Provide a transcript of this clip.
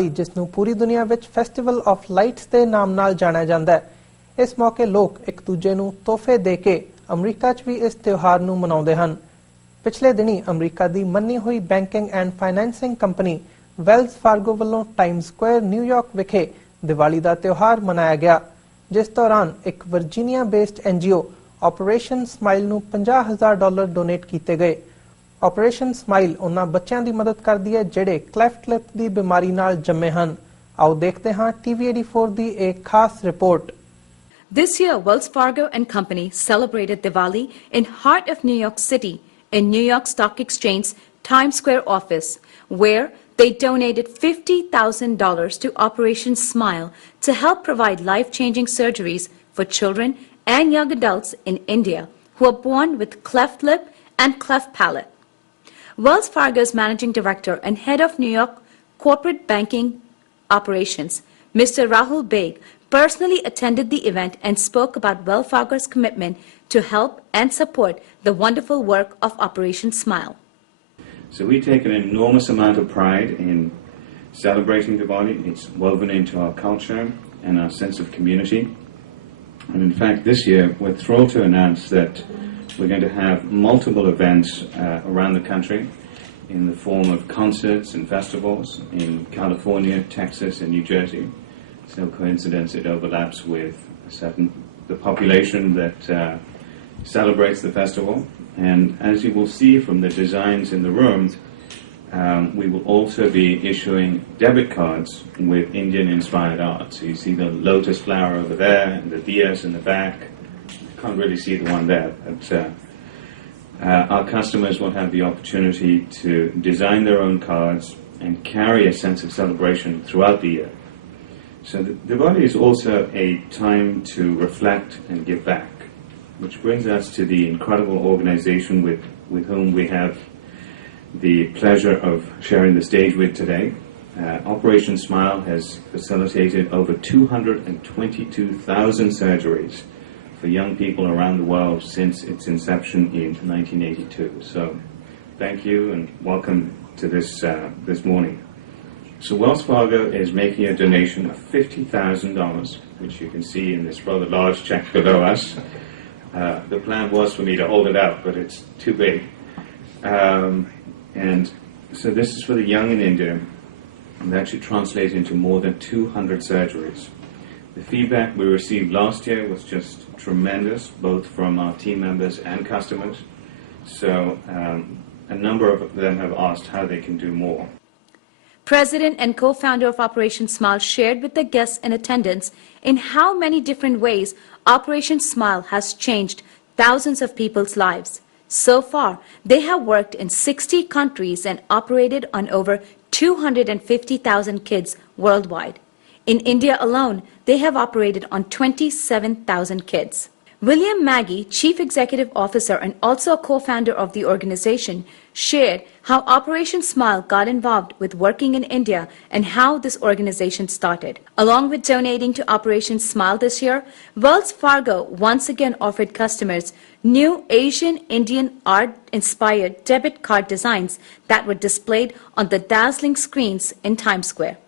ਜਿਸ ਨੂੰ ਪੂਰੀ ਦੁਨੀਆ ਵਿੱਚ ਫੈਸਟੀਵਲ ਆਫ ਲਾਈਟਸ ਦੇ ਨਾਮ ਨਾਲ ਜਾਣਿਆ ਜਾਂਦਾ ਹੈ। ਇਸ ਮੌਕੇ ਲੋਕ ਇੱਕ ਦੂਜੇ ਨੂੰ ਤੋਹਫੇ ਦੇ ਕੇ ਅਮਰੀਕਾ 'ਚ ਵੀ ਇਸ ਤਿਉਹਾਰ ਨੂੰ ਮਨਾਉਂਦੇ ਹਨ। ਪਿਛਲੇ ਦਿਨੀ ਅਮਰੀਕਾ ਦੀ ਮੰਨੀ ਹੋਈ banking and financing company Wells Fargo ਵੱਲੋਂ ਟਾਈਮ ਸਕੁਆਇਰ ਨਿਊਯਾਰਕ ਵਿਖੇ ਦੀਵਾਲੀ ਦਾ ਤਿਉਹਾਰ ਮਨਾਇਆ ਗਿਆ, ਜਿਸ ਦੌਰਾਨ ਇੱਕ Virginia based NGO operation smile ਨੂੰ $50,000 ਡੋਨੇਟ ਕੀਤੇ ਗਏ। ਆਪਰੇਸ਼ਨ ਸਮਾਈਲ ਉਹਨਾਂ ਬੱਚਿਆਂ ਦੀ ਮਦਦ ਕਰਦੀ ਹੈ ਜਿਹੜੇ ਕਲੈਫਟ ਲਿਪ ਦੀ ਬਿਮਾਰੀ ਨਾਲ ਜੰਮੇ ਹਨ। ਆਓ ਦੇਖਦੇ ਹਾਂ TV84 ਦੀ ਇੱਕ ਖਾਸ report. This year, Wells Fargo and Company celebrated Diwali in heart of New York City in New York Stock Exchange Times Square office, where they donated $50,000 to Operation Smile to help provide life-changing surgeries for children and young adults in India who are born with cleft lip and cleft palate. Wells Fargo's managing director and head of New York corporate banking operations, Mr. Rahul Baig, personally attended the event and spoke about Wells Fargo's commitment to help and support the wonderful work of Operation Smile. So we take an enormous amount of pride in celebrating Diwali. It's woven into our culture and our sense of community. And in fact, this year, we're thrilled to announce that we're going to have multiple events around the country in the form of concerts and festivals in California, Texas, and New Jersey. It's no coincidence it overlaps with the population that celebrates the festival. And as you will see from the designs in the room, we will also be issuing debit cards with Indian-inspired art. So you see the lotus flower over there and the diyas in the back. Can't really see the one there, but our customers will have the opportunity to design their own cards and carry a sense of celebration throughout the year. So Diwali is also a time to reflect and give back, which brings us to the incredible organization with whom we have the pleasure of sharing the stage with today. Operation Smile has facilitated over 222,000 surgeries for young people around the world since its inception in 1982. So thank you and welcome to this morning. So Wells Fargo is making a donation of $50,000, which you can see in this rather large check below us. The plan was for me to hold it out, but it's too big. And so this is for the young in India, and that should translate into more than 200 surgeries. The feedback we received last year was just tremendous, both from our team members and customers. So a number of them have asked how they can do more. President and co-founder of Operation Smile shared with the guests in attendance in how many different ways Operation Smile has changed thousands of people's lives. So far, they have worked in 60 countries and operated on over 250,000 kids worldwide. In India alone, they have operated on 27,000 kids. William Maggie, Chief Executive Officer and also a co-founder of the organization, shared how Operation Smile got involved with working in India and how this organization started. Along with donating to Operation Smile this year, Wells Fargo once again offered customers new Asian Indian art-inspired debit card designs that were displayed on the dazzling screens in Times Square.